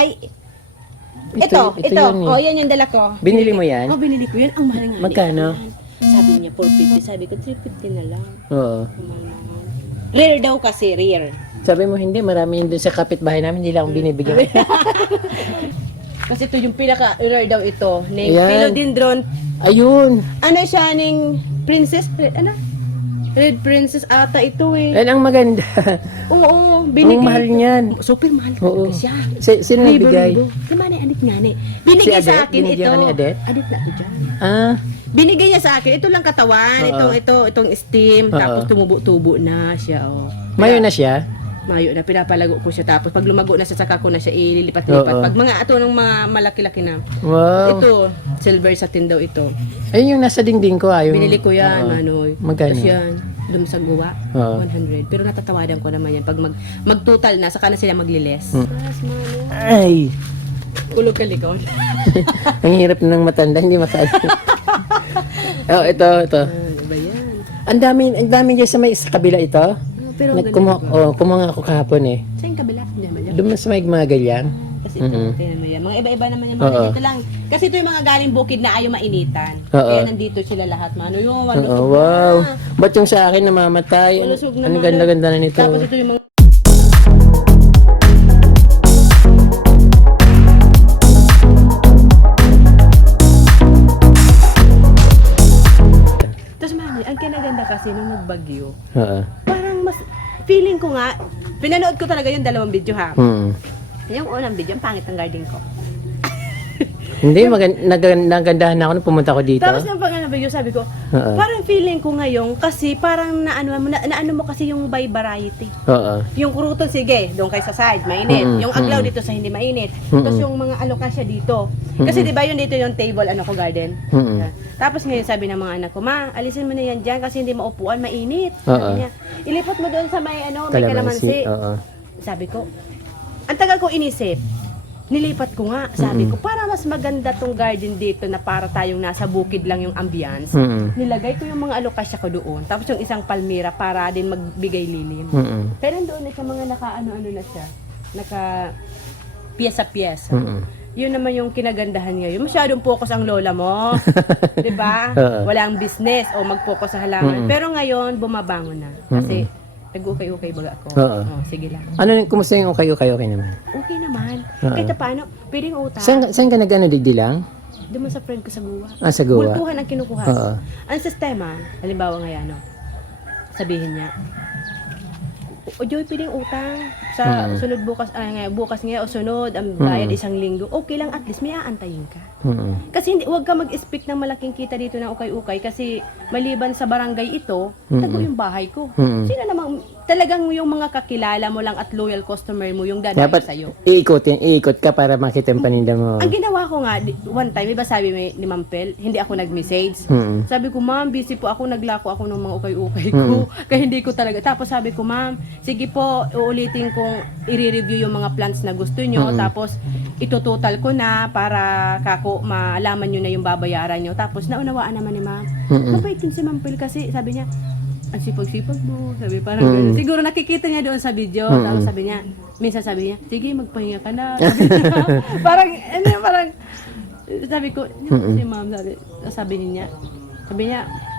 Ay, ito. yun, Oh, yan yung dala ko. Binili mo yan? Oh, binili ko yan. Ang mahal nga. Magkano? Sabi niya 450. Sabi ko 350 na lang. Oo. Rare daw kasi, rare. Sabi mo hindi, marami yun dun sa kapitbahay namin, hindi lang akong binibigyan. Kasi ito yung pinaka-rare daw ito. Ning Ayan. philodendron. Ayun! Ano siya, ning princess? Ano? Red princess ata ito eh. Yan ang maganda. Oo, Ang binigay. mahal niyan. Super mahal Oo. talaga siya. Sino nagbigay? Si Manay Adik nga ni. Binigay Si sa Adet? akin Binigyan ito. ka ni Adet? Adet na ito dyan. Ah, Binigay niya sa akin. Ito lang katawan. Oo. Itong steam. Oo. Tapos tumubo-tubo na siya. Oh. mayo na siya. Mayo na. Pinapalago ko siya. Tapos pag lumago na siya, saka ko na siya ililipat-lipat. Oo. Pag mga ito ng mga malaki-laki na. Wow. Ito, silver satin daw ito. Ayun yung nasa dingding ko. Yung, Binili ko yan, Oo. Manoy. Magkano? Tapos yan, dum sa guwa, Oo. 100. Pero natatawadan ko naman yan. Pag mag-total na, saka na sila magliles. Ay! Ulog ka likod. Ang hirap ng matanda, hindi masyado. Oh, ito. Ano ba yan? Ang dami dyan sa kabila ito. Pero ang ganda. Kumuha ako kahapon eh. Sa yung kabila, hindi naman yan. Doon sa may mga ganyan. Kasi ito, tingnan mo yan. Mga iba-iba naman yung mga Oo. dito lang. Kasi ito yung mga galing bukid na ayaw mainitan. Oo. Kaya nandito sila lahat. Mano yung Oo, wow. Ba't yung sa akin namamatay? Malusog na Ang mga- ganda-ganda na nito. Tapos ito yung mga Tapos mami, ang kinaganda kasi nung nagbagyo, Oo. parang mas, feeling ko nga, pinanood ko talaga yung dalawang video ha. Hmm. Yung unang video, ang pangit ng garden ko. Hindi, nagandahan ako nung pumunta ko dito. Tapos yung pag video, sabi ko, Oo. parang feeling ko ngayon, kasi parang naano mo kasi yung by variety. Oo. Yung kruton, sige, doon kay sa side, mainit. Mm-mm, Yung aglaw mm-mm. dito sa hindi mainit. Mm-mm. Tapos yung mga alokasya dito. Kasi di ba yun dito yung table, ano ko, garden. Mm-mm. Tapos ngayon sabi ng mga anak ko, ma, alisin mo na yan dyan kasi hindi maupuan, mainit. Oo. Sabi niya, ilipat mo doon sa may, may Kalamansi. kalamansi. Oo. Sabi ko, ang tagal ko inisip. Nilipat ko nga, sabi ko, para mas maganda tong garden dito na para tayong nasa bukid lang yung ambience. Mm-mm. Nilagay ko yung mga alokasya ko doon. Tapos yung isang palmira para din magbigay lilim. Mm-mm. Pero doon na siya mga naka-ano-ano na siya. Naka piyesa-piyesa. Mm-mm. Yun naman yung kinagandahan ngayon. Masyadong focus ang lola mo. 'Di ba? Oo. Walang business o mag-focus sa halaman. Pero ngayon, bumabangon na. Kasi nag-ukay-ukay baga ako. Oo. Oh, sige lang. Ano, kumusta yung okay naman? Okay naman. Oo. Kahit paano, pwedeng utang. Saan ka nag-ano, digdi lang? Doon sa friend ko sa Guwa. Ah, sa Goa? Bultuhan ang kinukuha. Oo. Ang sistema, halimbawa ngayon, sabihin niya, o Joy, pwedeng utang sa sunod bukas, bukas ngayon o sunod, ang bayad isang linggo. Okay lang, at least may aantayin ka. Mm-mm. Kasi huwag ka mag-expect ng malaking kita dito ng ukay-ukay kasi maliban sa barangay ito, tago yung bahay ko. Mm-mm. Sino namang, talagang yung mga kakilala mo lang at loyal customer mo yung dadayo Dapat sa'yo. iikot ka para makita yung paninda mo. Ang ginawa ko nga, one time, iba sabi ni Ma'am Pel, hindi ako nag-message. Mm-mm. Sabi ko, ma'am, busy po ako, naglako ako ng mga ukay-ukay ko. Kaya hindi ko talaga. Tapos sabi ko, ma'am, sige po, uulitin kong i-review yung mga plans na gusto nyo. Tapos, itutotal ko na para kako malaman nyo na yung babayaran nyo. Tapos, naunawaan naman ni ma'am. Mabait yun si Ma'am Pel kasi, sabi niya, ang sipag-sipag mo. Sabi, parang ganun. Siguro nakikita niya doon sa video. Tapos sabi niya, minsan sabi niya, sige, magpahinga ka na. Sabi niya, parang, sabi ko, si ma'am, sabi niya,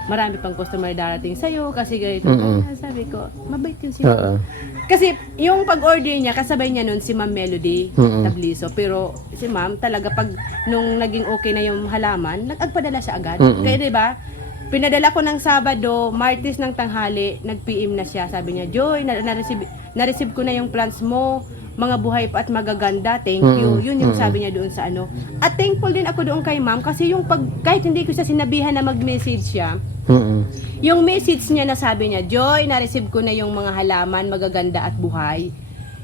marami pang customer darating sa'yo kasi ganito. Sabi ko, mabait yun si Oo. kasi yung pag-order niya, kasabay niya nun si Ma'am Melody Tabliso. Pero si Ma'am talaga pag nung naging okay na yung halaman, nag-agpadala siya agad. Kaya 'di ba? Pinadala ko ng Sabado, Martes ng tanghali, nag-PM na siya. Sabi niya, Joy, na-receive ko na yung plans mo. Mga buhay pa at magaganda, thank you. Yun yung sabi niya doon sa ano. At thankful din ako doon kay ma'am kasi yung kahit hindi ko siya sinabihan na mag-message siya, Mm-mm. yung message niya na sabi niya, Joy, na-receive ko na yung mga halaman, magaganda at buhay.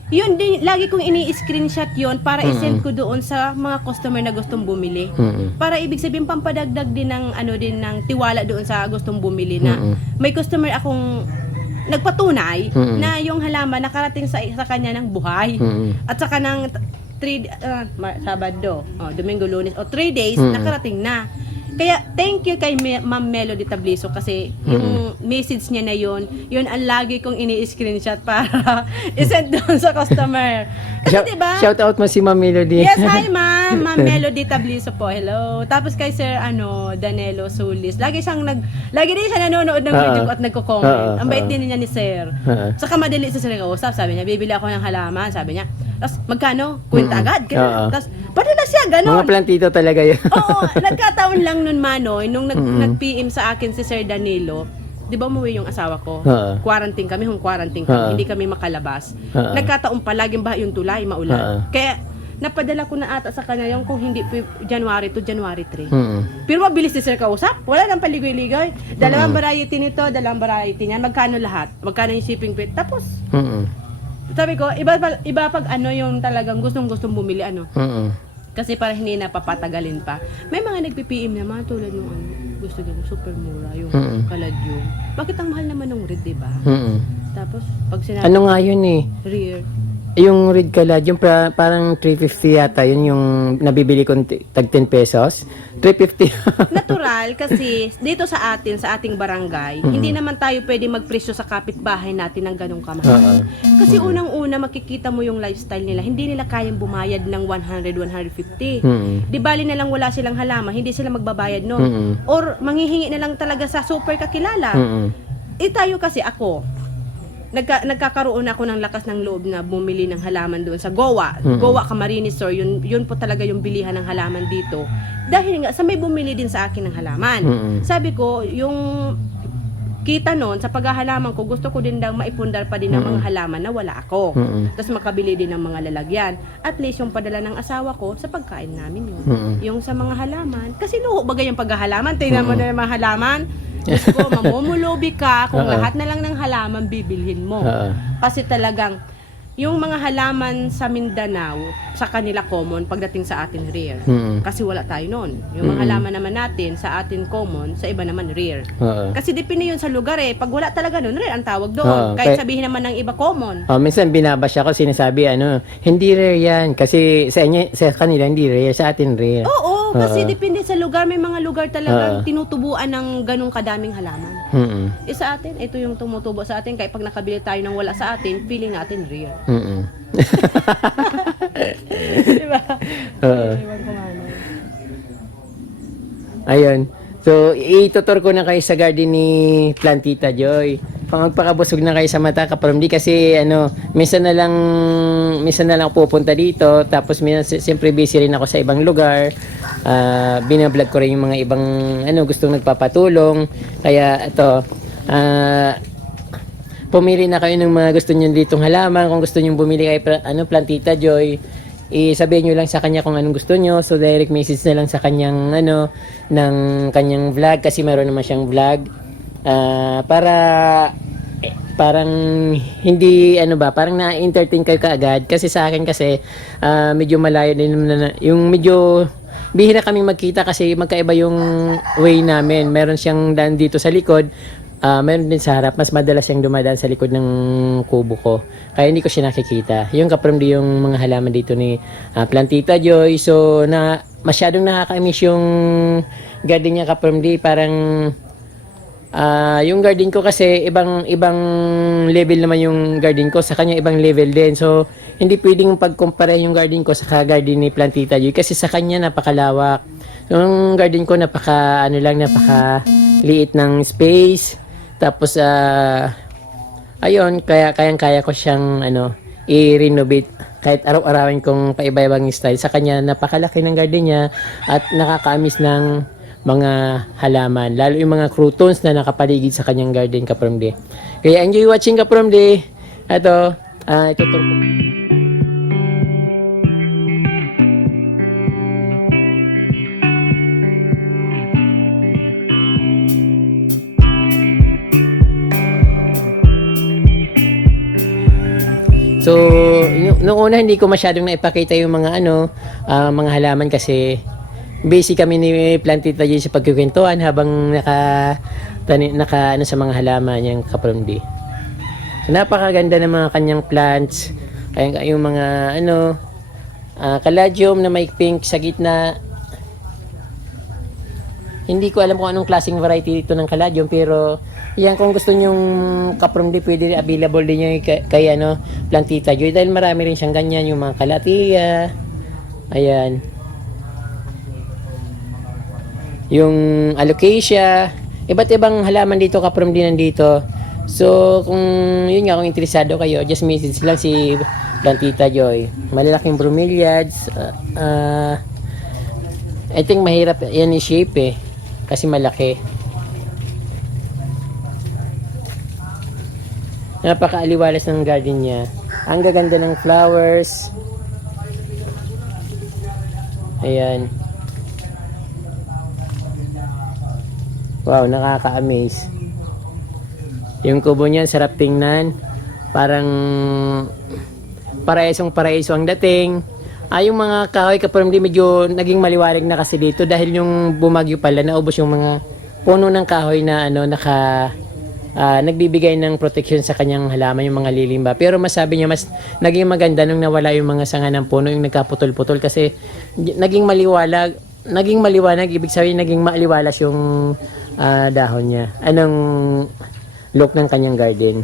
Yun din, lagi kong ini-screenshot yon para i-send ko doon sa mga customer na gustong bumili. Para ibig sabihin pampadagdag din ng ng tiwala doon sa gustong bumili na may customer akong nagpatunay na yung halaman nakarating sa kanya ng buhay. At saka ng Sabado, Domingo, Lunes, o 3 days, nakarating na. Kaya thank you kay Ma'am Melody Tabliso kasi yung message niya na yun ang lagi kong ini-screenshot para i-send doon sa customer. Kasi diba? Shout out mo si Ma'am Melody. Yes, hi ma'am. Ma'am Melody Tabliso po. Hello. Tapos kay Sir Danilo Solis. Lagi din siya nanonood ng video ko at nagko-comment. Ang bait din niya ni Sir. Saka madali sa Sir kausap. Sabi niya, bibili ako ng halaman. Sabi niya, tapos magkano? Kwenta agad. Tapos padala siya, gano'n. Mga plantito talaga yun. Oo, nagkataon lang nun Manoy, nung nag-PM sa akin si Sir Danilo, di ba umuwi yung asawa ko? Quarantine kami, hindi kami makalabas. Nagkataon pa, laging baha yung tulay, maulan. Kaya, napadala ko na ata sa kanya yung kung hindi January to January 3. Pero mabilis si Sir kausap, wala nang paligoy-ligoy. Dalawang variety nito, dalawang variety niyan, magkano lahat? Magkano yung shipping fee? Tapos, sabi ko, iba pag yung talagang gustong bumili Kasi para hindi napapatagalin pa. May mga nagpi-PM naman tulad nung gusto nyo super mura yung kaladyong. Bakit ang mahal naman ng red, diba? Tapos pag sinabi Ano nga yun eh? rear. Yung red kalad, yung parang 350 yata, yun yung nabibili kong tag 10 pesos. 350. Natural kasi dito sa ating barangay, hindi naman tayo pwede magpresyo sa kapitbahay natin ng ganong kamahal. Kasi unang-una makikita mo yung lifestyle nila, hindi nila kayang bumayad ng 100, 150. Di bali na lang wala silang halaman, hindi sila magbabayad no. Or manghihingi na lang talaga sa super kakilala. Tayo kasi ako, nagkakaroon ako ng lakas ng loob na bumili ng halaman doon sa Goa. Goa Camarines Store, yun po talaga yung bilihan ng halaman dito. Dahil nga, sa may bumili din sa akin ng halaman. Sabi ko, yung kita noon sa paghahalaman ko, gusto ko din daw maipundar pa din ng mga halaman na wala ako. Tapos makabili din ng mga lalagyan. At least yung padala ng asawa ko sa pagkain namin yun. Yung sa mga halaman. Kasi nuho bagay yung paghahalaman. Tingnan mo na yung mga halaman. Gusto ko, mamumulobi ka kung lahat na lang ng halaman bibilhin mo. Kasi talagang yung mga halaman sa Mindanao, sa kanila common pagdating sa atin rare. Kasi wala tayo noon. Yung mga halaman naman natin sa atin common, sa iba naman rare. Kasi depende yun sa lugar eh. Pag wala talaga noon, rare ang tawag doon. Kahit sabihin naman ng iba common. Minsan binabasya ko, sinasabi hindi rare yan. Kasi sa kanila hindi rare, sa atin rare. Oo, kasi depende sa lugar. May mga lugar talagang tinutubuan ng ganong kadaming halaman. Sa atin, ito yung tumutubo sa atin. Kaya pag nakabili tayo ng wala sa atin, feeling natin rare. Diba? Ayun. So, itutur ko na kayo sa garden ni Plantita Joy. Magpakabusog na kayo sa mata kaparamdi kasi minsan na lang pupunta dito, tapos minsan siyempre busy rin ako sa ibang lugar. Binablog ko rin yung mga ibang gustong nagpapatulong. Kaya ito, pumili na kayo ng mga gusto niyo ditong halaman. Kung gusto niyo bumili kay Plantita Joy, sabihin nyo lang sa kanya kung anong gusto nyo. So direct message na lang sa kanyang ng kanyang vlog, kasi meron naman siyang vlog. Parang hindi parang na-entertain kayo kaagad, kasi sa akin kasi medyo malayo din yung medyo bihira kaming magkita kasi magkaiba yung way namin. Meron siyang daan dito sa likod, meron din sa harap. Mas madalas siyang dumadaan sa likod ng kubo ko, kaya hindi ko siya nakikita. Yung kapromdi yung mga halaman dito ni Plantita Joy. So masyadong nakaka-miss yung garden niya kapromdi. Parang yung garden ko kasi ibang level naman yung garden ko, sa kanya ibang level din. So hindi pwedeng pagkumpara yung garden ko sa garden ni Plantita Joy, kasi sa kanya napakalawak. Yung garden ko napaka liit ng space. Tapos ayun, kaya ko siyang i-renovate kahit araw-arawin kong paiba-ibang style. Sa kanya napakalaki ng garden niya at nakakaamis ng mga halaman, lalo yung mga croutons na nakapaligid sa kanyang garden kapromde. Kaya enjoy watching kapromde. Ito tutur ko. So, nung una hindi ko masyadong naipakita yung mga mga halaman kasi busy kami ni Plantita Joy sa pagkukwentuhan habang naka sa mga halaman niyang kapromdi. Napakaganda ng mga kanyang plants. Yung mga caladium na may pink sa gitna. Hindi ko alam kung anong klaseng variety dito ng caladium, pero yan, kung gusto nyong kapromdi, pwede available din yung kay ano, Plantita Joy, dahil marami rin siyang ganyan, yung mga kalatia, ayan, yung alocasia, iba't ibang halaman dito, kapromdi nandito. So kung yun nga, kung interesado kayo, just message lang si Plantita Joy. Malalaking bromeliads, I think mahirap yan i-shape kasi malaki. Napakaaliwalas ng garden niya. Ang gaganda ng flowers. Ayan. Wow, nakaka-amaze. Yung kubo niya, sarap tingnan. Parang paraisong-paraiso ang dating. Yung mga kahoy kapromdi medyo naging maliwanag na kasi dito dahil yung bumagyo pala, naubos yung mga puno ng kahoy na ano, nagbibigay ng protection sa kanyang halaman, yung mga lilimba. Pero masabi niya mas naging maganda nung nawala yung mga sanga ng puno, yung nagkaputol-putol kasi naging maliwanag, ibig sabihin naging maliwalas yung dahon niya. Anong look ng kanyang garden.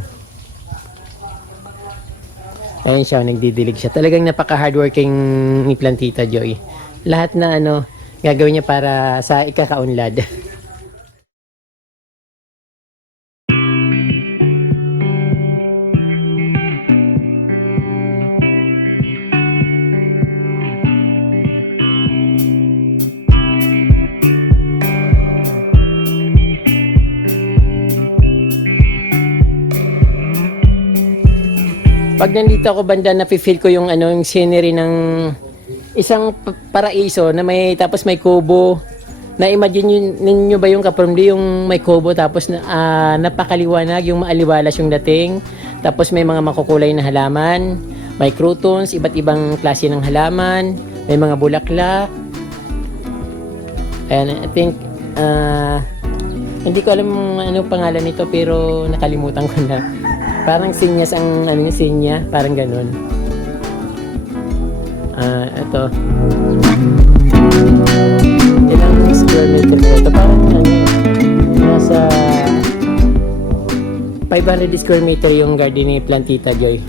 Ayun siya, nagdidilig siya. Talagang napaka-hardworking ni Plantita Joy. Lahat na ano, gagawin niya para sa ikakaunlad. Pag nandito ako banda, nafe-feel ko yung ano, yung scenery ng isang paraiso na may tapos may kubo. Na-imagine ninyo ba yung kapromdi, yung may kubo tapos napakaliwanag, yung maaliwalas yung dating. Tapos may mga makukulay na halaman, may croutons, iba't ibang klase ng halaman, may mga bulaklak. And I think hindi ko alam ano pangalan nito pero nakalimutan ko na. Parang sinyas ang ano niya, sinya, parang ganun. Ito. Ilang square meter na ito? Parang ano, nasa 500 square meter yung garden ni Plantita Joy.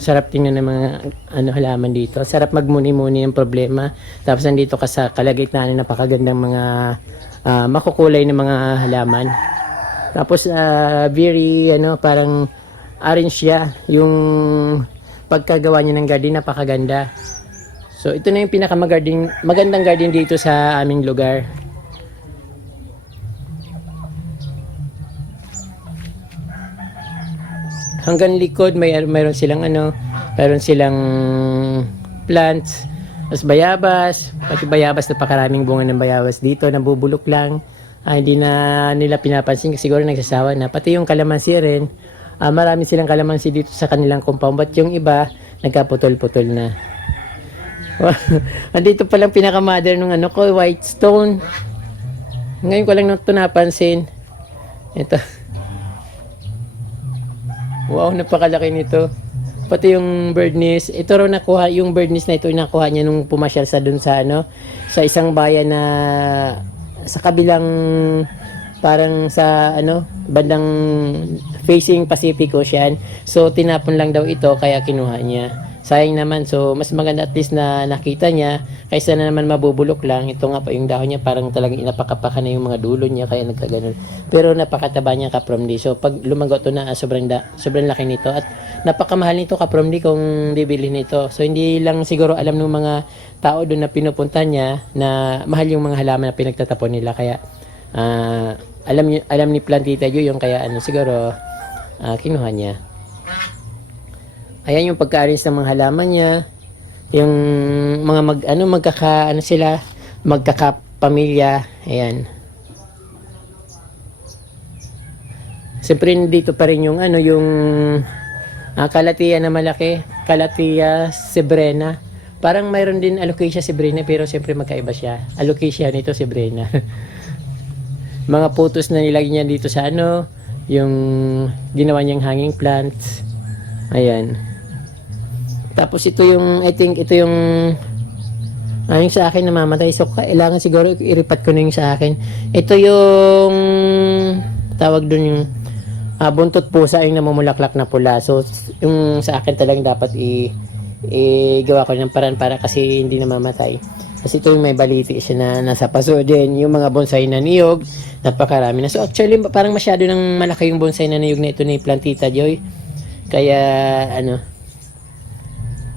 Sarap tingnan ng mga ano, halaman dito. Sarap magmuni-muni ng problema. Tapos nandito ka sa kalagitnaan ng napakagandang mga makukulay na mga halaman. Tapos very ano, parang orange siya. Yung pagkagawa niya ng garden, napakaganda. So ito na yung magandang garden dito sa aming lugar. Hanggang likod mayroon silang ano, mayroon silang plants, as bayabas, pati bayabas, napakaraming bunga ng bayabas dito, nabubulok lang. Hindi na nila pinapansin kasi siguro nagsasawa na. Pati yung kalamansi rin, marami silang kalamansi dito sa kanilang compound, but yung iba nagkaputol-putol na. Andito pa lang pinaka-mother nung ano ko, white stone. Ngayon ko lang ito napansin. Ito. Wow, napakalaki nito. Pati yung bird nest, ito raw nakuha, yung bird nest na ito nakuha niya nung pumasyal sa dun sa ano, sa isang bayan na sa kabilang parang sa ano, bandang facing Pacific Ocean. So tinapon lang daw ito kaya kinuha niya. Sayang naman, so mas maganda at least na nakita niya kaysa na naman mabubulok lang. Ito nga pa yung dahon niya, parang talagang inapakapakan na yung mga dulo niya kaya nagkaganon. Pero napakataba niya kapromdi. So pag lumago to na sobrang laki nito at napakamahal nito kapromdi kung bibili nito. So hindi lang siguro alam ng mga tao doon na pinupunta niya na mahal yung mga halaman na pinagtatapon nila, kaya alam ni Plantita Joy yung kaya ano siguro kinuha niya. Ayan yung pagka-arrange ng mga halaman niya. Yung mga magkakapamilya. Ayan. Siyempre dito pa rin yung ano, yung kalatia na malaki. Kalatia Sebrena. Parang mayroon din Alocasia Sebrena pero siyempre magkaiba siya. Alocasia nito Sebrena. Mga putos na nilagay niya dito sa ano, yung ginawa niyang hanging plants. Ayan. Tapos ito yung, I think, ito yung, yung sa akin namamatay. So, kailangan siguro iripat ko na yung sa akin. Ito yung, tawag dun yung, buntot pusa yung namumulaklak na pula. So, yung sa akin talagang dapat gawa ko ng paraan para kasi hindi namamatay. Kasi ito yung may baliti siya na nasa paso din. Yung mga bonsai na niyog, napakarami na. So, actually, parang masyado nang malaki yung bonsai na niyog na ito ni Plantita Joy. Kaya,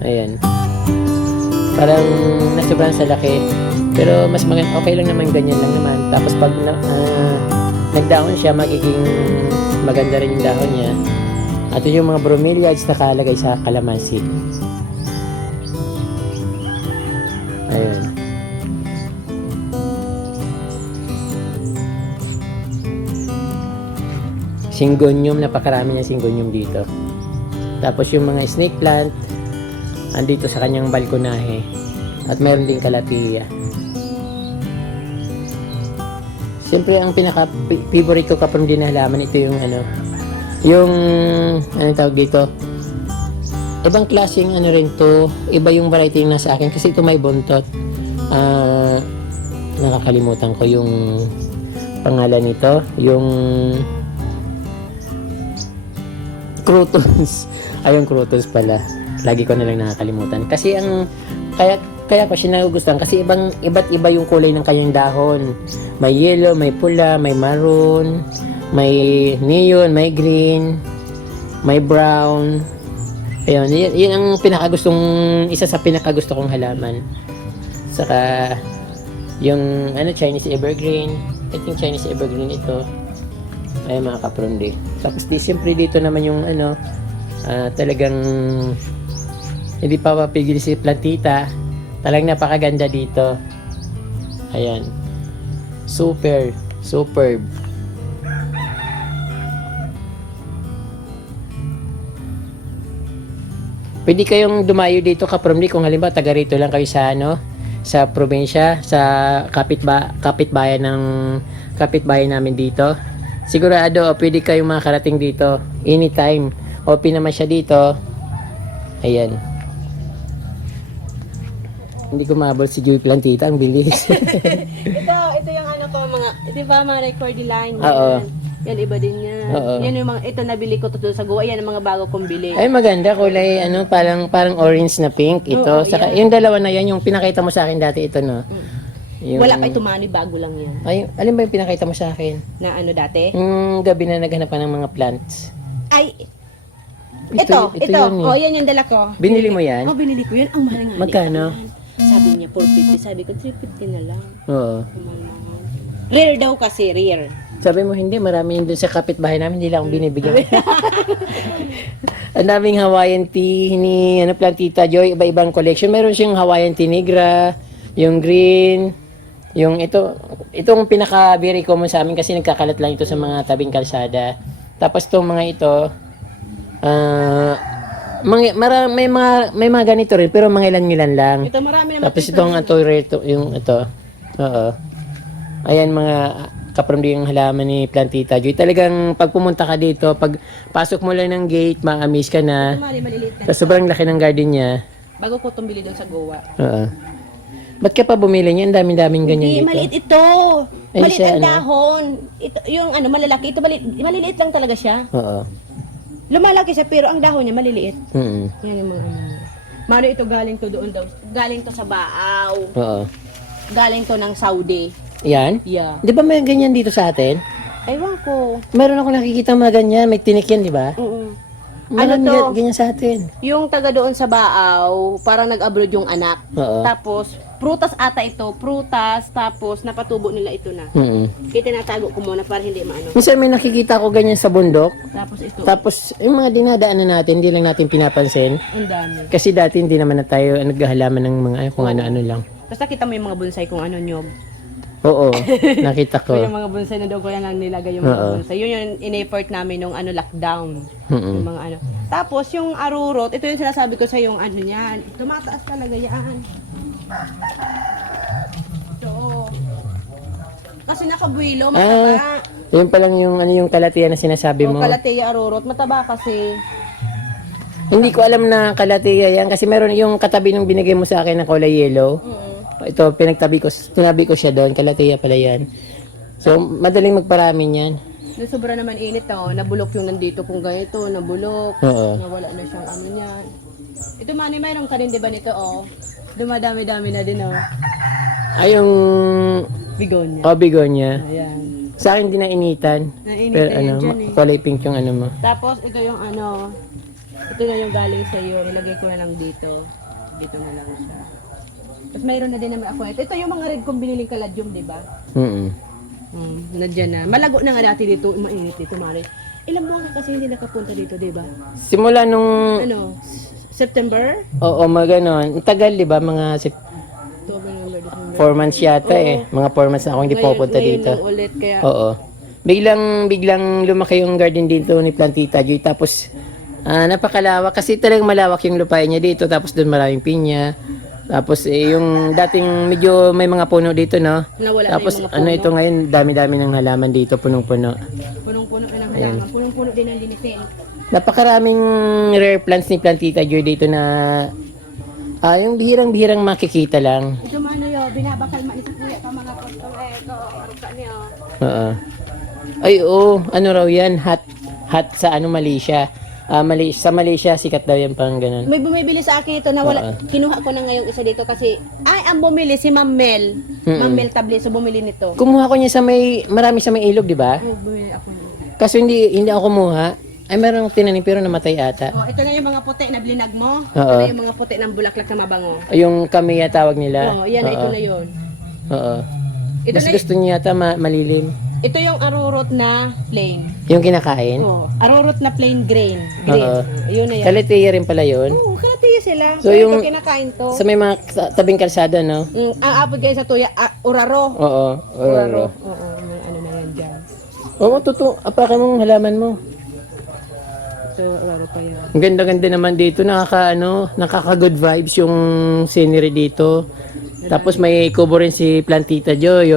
ayan. Parang nasobrahan sa laki. Pero mas maganda, okay lang naman, ganyan lang naman. Tapos pag nagdahon siya, magiging maganda rin yung dahon niya. At yung mga bromeliads nakalagay sa kalamansi. Ayan. Syngonium, napakarami niya syngonium dito. Tapos yung mga snake plant, andito sa kanyang balkonahe. At meron din kalatia. Siyempre, ang pinaka-favorite ko kapag din na halaman, ito yung anong tawag dito? Ibang klaseng rin to. Iba yung variety yung nasa akin kasi ito may buntot. Nakakalimutan ko yung pangalan nito. Yung croutons. Ayun, croutons pala. Lagi ko na lang nakakalimutan. Kasi kaya ko siya nagugustuhan kasi iba't iba yung kulay ng kanyang dahon. May yellow, may pula, may maroon, may neon, may green, may brown. Ayun, yun ang isa sa pinakagusto kong halaman. Saka yung Chinese evergreen. I think Chinese evergreen ito. Ay mga kaprundi. Tapos siyempre dito naman yung talagang hindi pa mapigil si Plantita. Talagang napakaganda dito. Ayan. Superb. Pwede kayong dumayo dito kaprundi kung halimbawa taga rito lang kayo sa probinsya, sa kapitbayan namin dito. Sigurado pwede kayong makarating dito anytime. Open naman siya dito. Ayan. Hindi ko mahabol si Joy Plantita, ang bilis. ito yung mga, di ba mga record line? Oo. Yan, iba din yan. Oo. Yan yung mga, ito nabili ko to sa Goa. Yan ang mga bago kong bili. Ay maganda, kulay parang orange na pink ito. Oo, Saka yan. yung dalawa na yan, yung pinakita mo sa akin dati ito no. Yung, Wala pa ito mani, bago lang yan. Ay, alin ba yung pinakita mo sa akin? Na dati? Yung gabi na naghanap ka ng mga plants. Ay, ito. Yun, eh. Oh, yan yung dala ko. Binili mo yan? Oh, binili ko yan. Ang mahal nga. Magkano? Sabi niya 450. Sabi ko 350 na lang. Oo. Rare daw kasi, rare. Sabi mo hindi, marami yun dun sa kapitbahay namin, hindi lang akong binibigyan. Ang daming Hawaiian tea ni Plantita Joy, iba-ibang collection. Meron siyang Hawaiian tea negra, yung green, yung itong pinaka-very common sa amin kasi nagkakalat lang ito sa mga tabing kalsada. Tapos itong mga ito, may mga ganito rin pero mga ilan-ilan lang. Ito marami naman. Tapos itong yung ito. Oo. Ayan mga kapramdi yung halaman ni Plantita Joy. Talagang pag pumunta ka dito, pag pasok mo lang ng gate, ma-amaze ka na. Maliliit na. Sa sobrang laki ng garden niya. Bago ko itong bili doon sa Goa. Oo. Ba't ka pa bumili niya? Ang daming-daming ganyan Hindi, dito. maliit ito. Ay, Maliit siya, ang dahon. Ito, yung malalaki. Ito maliliit lang talaga siya. Oo. Lumalaki siya pero ang dahon niya maliliit. Mm. Yan yung mga Mano ito galing to doon daw. Galing to sa Baaw. Oo. Galing to ng Saudi. Yan? Yeah. Di ba may ganyan dito sa atin? Ewan ko. Meron ako nakikita mga ganyan. May tinik yan, di ba? Oo. Marami to? ganyan sa atin. Yung taga doon sa Baaw, parang nag-abroad yung anak. Oo. Tapos, prutas ata ito. Prutas, tapos napatubo nila ito na. Mm. Kaya tinatago ko muna para hindi maano. Minsan may nakikita ko ganyan sa bundok. Tapos ito, Tapos yung mga dinadaanan natin, hindi lang natin pinapansin. ang dami. Kasi dati hindi naman na tayo naghahalaman ng mga kung ano-ano lang. Tapos nakita mo yung mga bonsai kung ano nyog. Oo, nakita ko. Yung mga bonsai na doon ko lang nilagay yung mga Oo. bonsai. Yun yung in-effort namin nung lockdown. Mm-mm. Yung mga ano. Tapos yung arurot, ito yung sinasabi ko sa yung ano niyan. Tumataas talaga yan. Ito. Kasi nakabuilo, mataba. Yun pa lang yung yung kalatian na sinasabi O mo. kalateya arurot, mataba kasi. Hindi ko alam na kalateya yan kasi meron yung katabi nung binigay mo sa akin na kulay yellow. Ito, tinabi ko siya doon. Kalateya pala yan. So, madaling magparami yan. Nung sobra naman init, nabulok yung nandito kung ganito, nabulok. Oo. Nawala na siyang ano niyan. Ito Manny, mayroon ka rin diba nito, Dumadami-dami na din, Ay, yung Bigonya. begonia. Ayan. Sa akin, di na initan. Nainit Pero na yan dyan, kulay pink yung ano mo. Tapos, ito yung ito na yung galing sa iyo. Ilagay ko na lang dito. Dito na lang siya. Tapos mayroon na din naman ako. Ito yung mga red kong biniling kaladyum, di ba? Nandiyan na. Malago na nga dati dito. Mainit dito, Mari. Ilang buwan na kasi hindi nakapunta dito, di ba? Simula nung... September? Oo, mga ganon. Ang tagal, di ba? Mga October, November, December. 4 months yata Mga 4 months na ako hindi pupunta dito. Ngayon ulit, kaya... Oo. Biglang lumaki yung garden dito ni Plantita Joy. Tapos, napakalawak. Kasi talagang malawak yung lupain niya dito. Tapos doon maraming pinya. Tapos, yung dating medyo may mga puno dito, no? Nawala Tapos, na yung mga puno. ito ngayon, dami-dami ng halaman dito, punong-puno. Punong-puno na ng halaman. Punong-puno din ang linisin. Napakaraming rare plants ni Plantita Joy dito na yung bihirang-bihirang makikita lang. Ito mano yo, binabakal man sa kuya ka mga kostong aruka niyo. Oo. Ay, ano raw yan? Hot sa Malaysia. Sa Malaysia, sikat daw yan pang ganun. May bumibili sa akin ito na wala, kinuha ko na ngayong isa dito kasi, ang bumili si Ma'am Mel. Ma'am Mel Tableso bumili nito. Kumuha ko niya marami sa may ilog, di ba? Bumili ako. Kaso hindi ako kumuha. Ay, meron akong tinanim pero namatay ata. Ito na yung mga puti na blinag mo. Oo. Ito na yung mga puti ng bulaklak na mabango. Yung kamiya tawag nila. Yan na, ito na yun. Oo. Ito Mas gusto niya yata malilim. Ito yung arurot na plain. Yung kinakain? Arurot na plain green. Yun na yan. Kalateya rin pala yun. Kalatiya sila. So, yung- ito kinakain to. Sa may mga tabing kalsada, no? Ang apod kayo sa tuya, uraro. Oo. Uraro. Oo, may ano na yan dyan. Oo, totoo. Apakan mong halaman mo. So, uraro pa yun. Ang ganda-ganda naman dito. Nakaka-good vibes yung scenery dito. Tapos may kubo rin si Plantita Joy,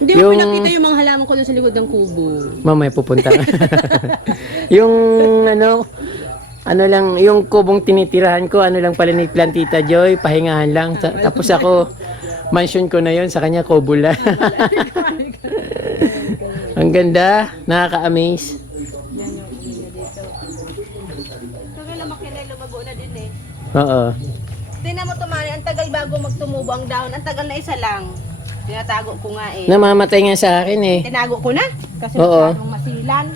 Hindi mo pinakita yung mga halaman ko doon sa likod ng kubo. Mamaya pupunta. yung lang, yung kubong tinitirahan ko, lang pala ni Plantita Joy, pahingahan lang. Tapos ako, mansion ko na yon, sa kanya kubo lang. Ang ganda, nakaka-amaze. Kaya lumaki na, lumago na din eh. Oo. Tingnan mo tumani, ang tagal bago magtumubo ang dahon. Ang tagal na isa lang. Tinatago ko nga eh. Namamatay nga sa akin eh. Tinago ko na. Kasi Oo. masyadong masilan.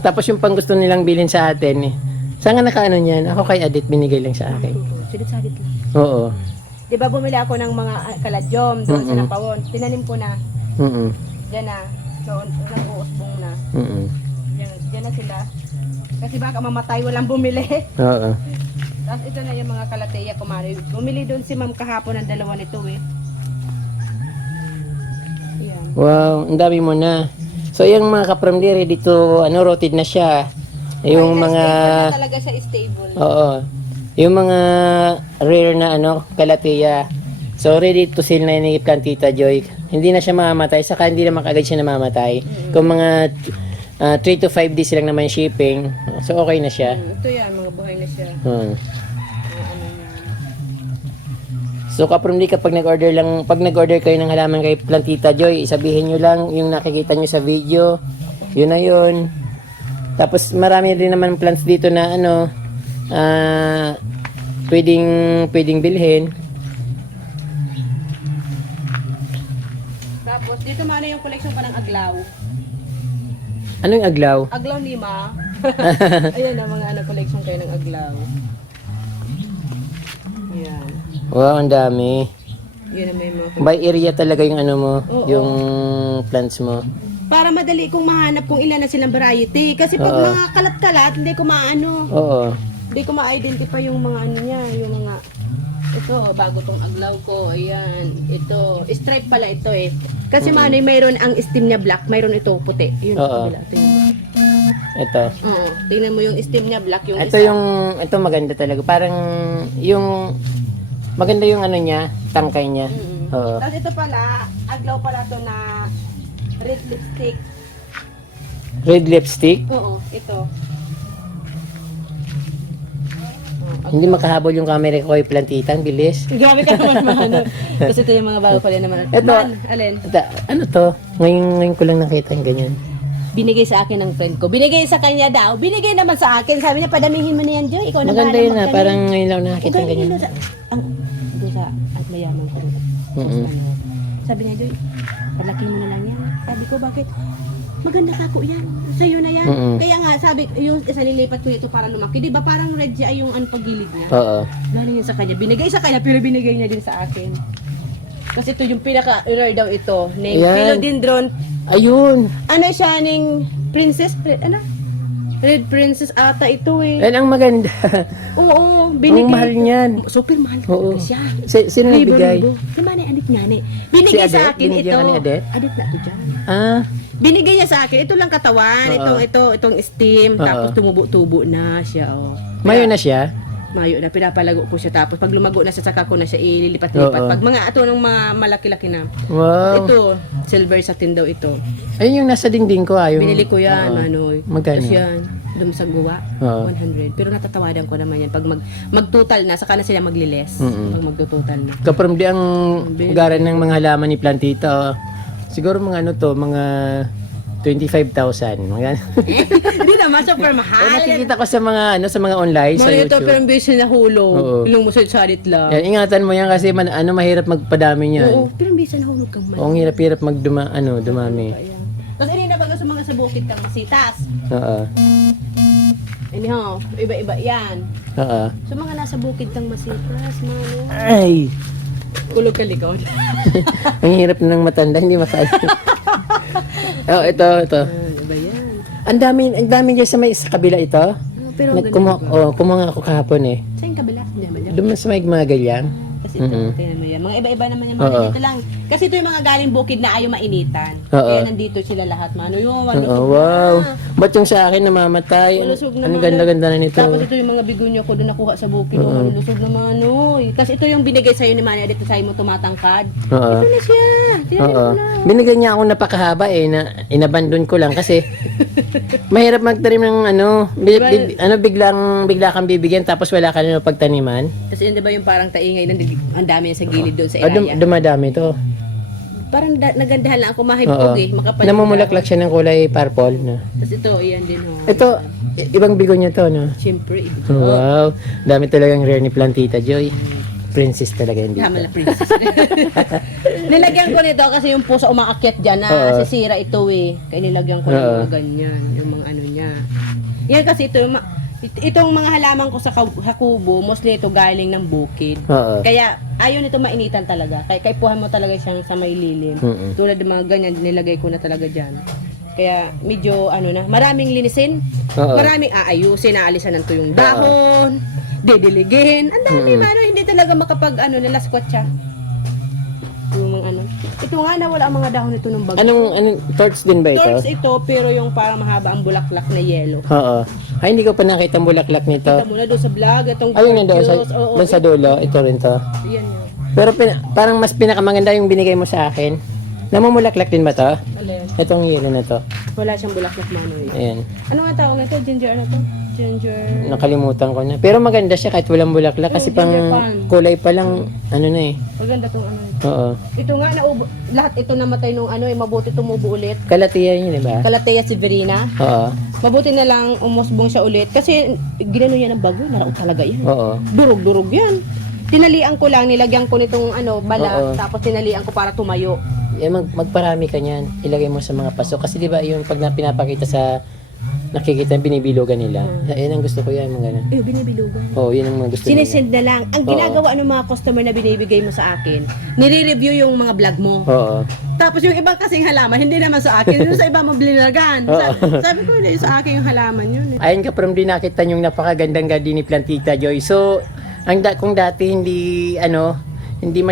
Tapos yung pang gusto nilang bilhin sa atin eh. Saan nga nakaano niyan? Ako kay Adit binigay lang sa akin. Silit-salit lang. Oo. Di ba bumili ako ng mga kaladyom doon sa Napawon. Tinanim ko na. Diyan na. So, nag-uusbong na. Diyan na sila. Kasi baka mamatay, walang bumili. Oo. Tapos ito na yung mga kalateya kumari. Bumili doon si ma'am kahapon ng dalawa nito eh. Ayan. Wow, ang dami mo na. So yung mga kapramdiri dito, rotted na siya. Yung mga Stable na talaga sa stable. Oo. Yung mga rare na kalateya. So ready to sell na ni Plantita Joy. Hindi na siya mamamatay, saka hindi naman agad siya namamatay. Kung mga 3 to 5 days lang naman shipping, so okay na siya. Ito yan, mga buhay na siya. So kapramdi, pag nag-order kayo ng halaman kay Plantita Joy, sabihin nyo lang yung nakikita nyo sa video. Yun na yun. Tapos marami rin naman plants dito na pwedeng bilhin. Tapos dito man yung collection pa ng aglaw. Ano yung aglaw? Aglaw lima. Ayan ang mga collection kayo ng aglaw. Ayan. Wow, ang dami. Yun ang may mga By area talaga yung mo, Oo. yung plants mo. para madali kong mahanap kung ilan na silang variety. Kasi pag Oo. mga kalat-kalat, hindi ko maano. Oo. Hindi ko ma-identify yung mga ano niya, yung mga ito, bago tong aglaw ko, ayan, ito, stripe pala ito eh. Kasi mayroon ang stem niya black, mayroon ito puti. Yun, Oo. kabila, ito yun. Ito. Oo, tingnan mo yung stem niya black, yung Ito isa. ito maganda talaga. Parang yung maganda yung niya, tangkay niya. Oo. Tapos ito pala, aglaw pala to na red lipstick. Red lipstick. Oo, ito. Hindi makahabol yung camera ko, plantita, ang bilis. Grabe ka naman man. Kasi ito yung mga bago pala naman. Ito. Man, alin? Ano to? Ngayon ko lang nakita yung ganyan. Binigay sa akin ng friend ko. Binigay sa kanya daw. Binigay naman sa akin. Sabi niya, padamihin mo na yan, Joy. Ikaw na Maganda bahala yun na, magtanim. parang ngayon lang nakakita yung ganyan. Ang, doon sa, at mayaman ko rin. Mm-mm. Sabi niya, Joy, palaki mo na lang yan. Sabi ko, bakit? Maganda ka po yan. Sa'yo na yan. Mm-mm. Kaya nga, sabi, yung isa nilipat ko ito para lumaki. Di ba parang red siya yung ang pagilid niya? Oo. Galing yun sa kanya. Binigay sa kanya, pero binigay niya din sa akin. Kasi ito yung pinaka-rare daw ito. Name Ayan. Philodendron. Ayun. Ano siya, ning princess? Ano? Red princess ata ito eh. Yan ang maganda. Oo, binigay. Ang mahal ito. niyan. Super mahal Oo. talaga siya. Sino nagbigay? Libo-libo. Si Manay Adit nga ni. Binigay Si sa Adet? akin Binigyan ito. ka ni Adet? Adit na ito dyan. Ah, Binigay niya sa akin. Ito lang katawan. Oo. Itong steam. Oo. Tapos tumubo-tubo na siya. Oh. mayo na siya. Mayo na. Pinapalago ko siya. Tapos pag lumago na siya, saka ko na siya ililipat-lipat. Oo. Pag mga ito nung mga malaki-laki na. Wow. Ito, silver satin daw ito. Ayun yung nasa dingding ko yung... Binili ko yan, Oo. Manoy. Magkano? Tapos yan, dum sa guwa, Oo. 100. Pero natatawadan ko naman yan. Pag mag-total na, saka na sila magliles. Mm-mm. Pag magtutotal na. Kapag di ang Bin- ugaran ng mga halaman ni Plantita, siguro mga ano to, mga 25,000. Mga Hindi naman, super mahal. nakikita ko sa mga ano sa mga online sa Mga ito, pero YouTube. ang bilis na hulog. Oo. Ilong mo sa salit lang. Yan, ingatan mo yan kasi mahirap magpadami niyan. Oo, pero ang bilis na hulog kang man. Oo, ang hirap-hirap dumami. Ayan. Tapos ini na bago sa mga sabukit kang masitas. Oo. Anyhow, iba-iba yan. Oo. So mga nasa bukid kang masitas, mano. Ay! Kulog ka likaw. Ang hirap na ng matanda, hindi makaya. Oh, ito. Iba yan. Ang dami dyan sa kabila ito. Pero ang Kumuha ako kahapon eh. Saan kabila? Hindi naman yan. Doon sa may mga galyang. Kasi ito, tingnan mo yan. Mga iba-iba naman yung mga Oo. ganito lang. Kasi ito yung mga galing bukid na ayaw mainitan. Oo. Kaya nandito sila lahat. Mano yun, malusog Oo, wow. na. Ba't yung sa akin namamatay? Malusog na, Ang Mano. ganda-ganda na nito. Tapos ito yung mga bigunyo ko doon nakuha sa bukid. Oh, malusog na Manoy. Kasi ito yung binigay sa'yo ni Manny dito sa'yo mo tumatangkad. Oo. Ito na siya. Tingnan Oo. mo na. Binigyan niya ako napakahaba eh, na inabandon ko lang kasi mahirap magtanim ng bigla kang bibigyan tapos wala ka na pagtaniman. Tapos yun, di ba yung parang taingay ng ang dami sa gilid doon sa Ah, ilaya. dumadami to. Parang nagandahan lang ako Oo. mahipog eh. Makapal. Namumulaklak siya ng kulay purple na. Tapos ito, iyan din ho. Ito, ibang bigonya to, no? Siyempre, Wow, dami talagang rare ni Plantita Joy. Princess talaga hindi. Tama lang, princess. Nilagyan ko nito kasi yung puso umaakyat dyan na Oo. sisira ito eh. Kaya nilagyan ko ng Oo. mga ganyan, yung mga ano niya. Yan kasi ito, itong mga halaman ko sa kubo, mostly ito galing ng bukid. Oo. Kaya ayaw nito mainitan talaga. Kaya kaipuhan mo talaga siyang sa may lilim. Mm-mm. Tulad ng mga ganyan, nilagay ko na talaga dyan. Kaya medyo ano na, maraming linisin, Oo. maraming aayusin, aalisan ng tuyong dahon, didiligin. Ang dami mano, hindi talaga makapag ano, nalaskwat siya. Yung mga ano. Ito nga nawala ang mga dahon nito ng bagyo. Anong torch din ba ito? Torch ito, pero yung parang mahaba ang bulaklak na yellow. Oo. Ay, hindi ko pa nakita ang bulaklak nito. Kita mo na doon sa vlog, itong Ayun na daw gorgeous. Oo, doon sa dulo, ito rin to. yan yan. Pero parang mas pinakamaganda yung binigay mo sa akin. Namumulaklak din ba to? Alin? Itong yelo na to. Wala siyang bulaklak mano eh. Ayan. Ano nga tawag nito? Ginger ano to? Ginger. Nakalimutan ko na. Pero maganda siya kahit walang bulaklak kasi Oo, pang ginger palm. kulay pa lang ano na eh. Maganda tong ano. Oo. Ito nga lahat ito namatay nung ano eh, mabuti tumubo ulit. Kalatiya yun, di ba? Calathea severina. Oo. Mabuti na lang umusbong siya ulit kasi ginano niya ng bago, naraw talaga yan. Oo. Durog-durog yan. Tinalian ko lang, nilagyan ko nitong ano, bala, Oo. tapos tinalian ko para tumayo. Magparami ka niyan. Ilagay mo sa mga paso. Kasi di ba yung pag pinapakita sa nakikita, binibilogan nila. Yan ang gusto ko yan, mga ganun. Eh, binibilugan. Oo, yun ang mga gusto nila. Sinesend na lang. Ang ginagawa ng mga customer na binibigay mo sa akin, nire-review yung mga vlog mo. Oo. Tapos yung ibang kasing halaman, hindi naman sa akin. Yung sa iba mo blinagan. Sabi ko, hindi sa akin yung halaman yun. Eh. Ayun ka, from din nakita yung napakagandang garden ni Plantita Joy. So, kung dati hindi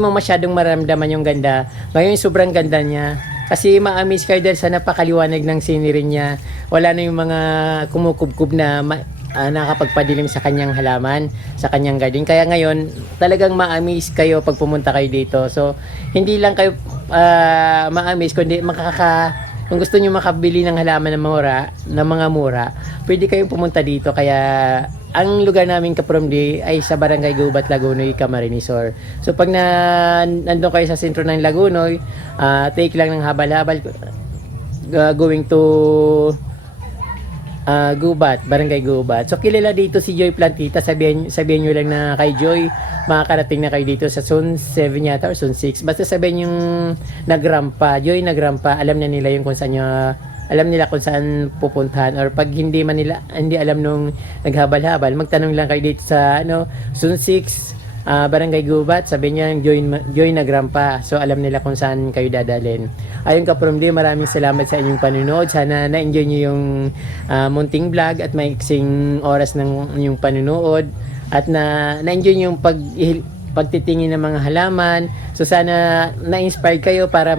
mo masyadong maramdaman yung ganda. Ngayon sobrang ganda niya. Kasi ma-amaze kayo dahil sa napakaliwanag ng scenery niya. Wala na yung mga kumukubkub na nakapagpadilim sa kanyang halaman, sa kanyang garden. Kaya ngayon, talagang ma-amaze kayo pag pumunta kayo dito. So, hindi lang kayo ma-amaze, kundi kung gusto niyo makabili ng halaman ng mga mura, pwede kayong pumunta dito. Kaya ang lugar namin Kapromdi ay sa Barangay Gubat, Lagunoy, Camarines Sur. So pag nandun kayo sa sentro ng Lagunoy, take lang ng habal-habal going to Gubat, Barangay Gubat. So kilala dito si Joy Plantita. Sabihin nyo lang na kay Joy, makakarating na kayo dito sa Zone 7 yata or Zone 6. Basta sabihin yung nagrampa, Joy nagrampa, alam na nila yung kung saan alam nila kung saan pupuntahan, or pag hindi alam nung naghabal-habal, magtanong lang kayo dito sa Zone 6, Barangay Gubat, sabi niya Joy nagrampa. So alam nila kung saan kayo dadalhin. Ayun Kapromdi, maraming salamat sa inyong panunood. Sana na-enjoy niyo yung munting vlog at maiksing oras ng yung panunood, at na-enjoy niyo yung pagtitingin ng mga halaman. So sana na-inspire kayo para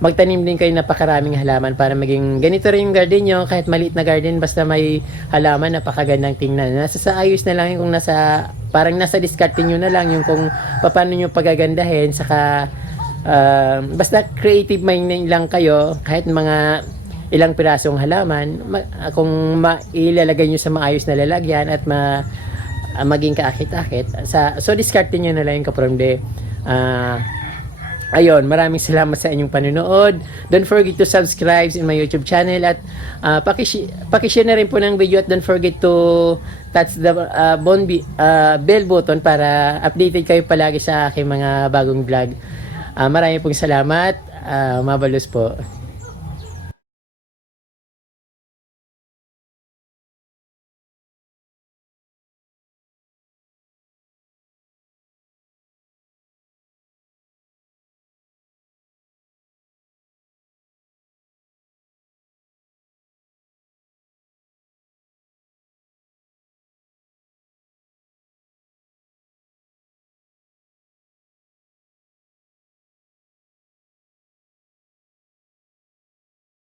magtanim din kayo napakaraming halaman para maging ganito rin yung garden nyo. Kahit maliit na garden, basta may halaman, napakagandang tingnan. Nasa sa ayos na lang yung kung parang nasa discarding nyo na lang yung kung paano nyo pagagandahin. Saka basta creative mind lang kayo, kahit mga ilang pirasong halaman, kung ilalagay nyo sa maayos na lalagyan at maging kaakit-akit. So discarding nyo na lang yung Kapromdi. Ayun, maraming salamat sa inyong panunood. Don't forget to subscribe in my YouTube channel, at pakishare na rin po ng video, at don't forget to touch the bell button para updated kayo palagi sa aking mga bagong vlog. Maraming pong salamat. Mabalos po.